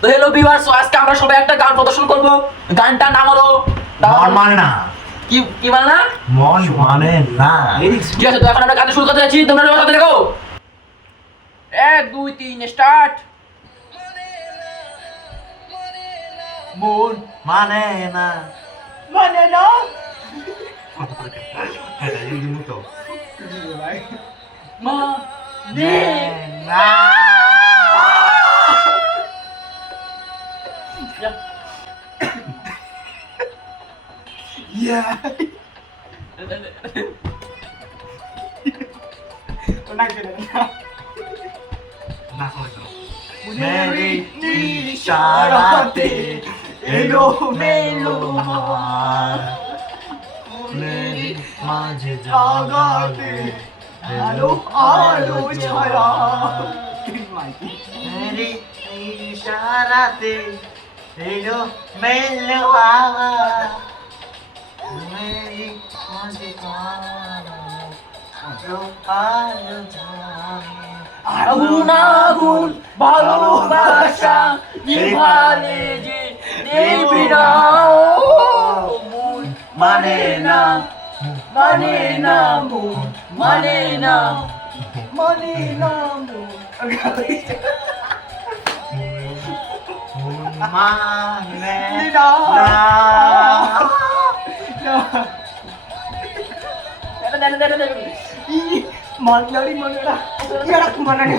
তো hello viewers, আজকে আমরা সবাই একটা গান প্রদর্শন করব। গানটার নাম হলো মন মানে না। কি কি মানে না? মন মানে না। ঠিক আছে, তো এখন আমরা গান শুরু করতে যাচ্ছি। তোমরা আমার সাথে দেখো। 1 2 3 স্টার্ট। মন মানে না। মানে না। তো মানে না। মেরি ইশারাতে এলো মেলো মেরি মাঝে জাগাতে এলো আলো ছায়া মেরি ইশারাতে এলো মেলো মেরি মাঝে জাগাতে আলো ছায়া আগুন আগুন ভালোবাসা নিভালে যে দেবী না। মন মানে না মানে না, মন মানে না, মানে না মন। মানে না। না মানলারি মানলা, কি আর মানানি।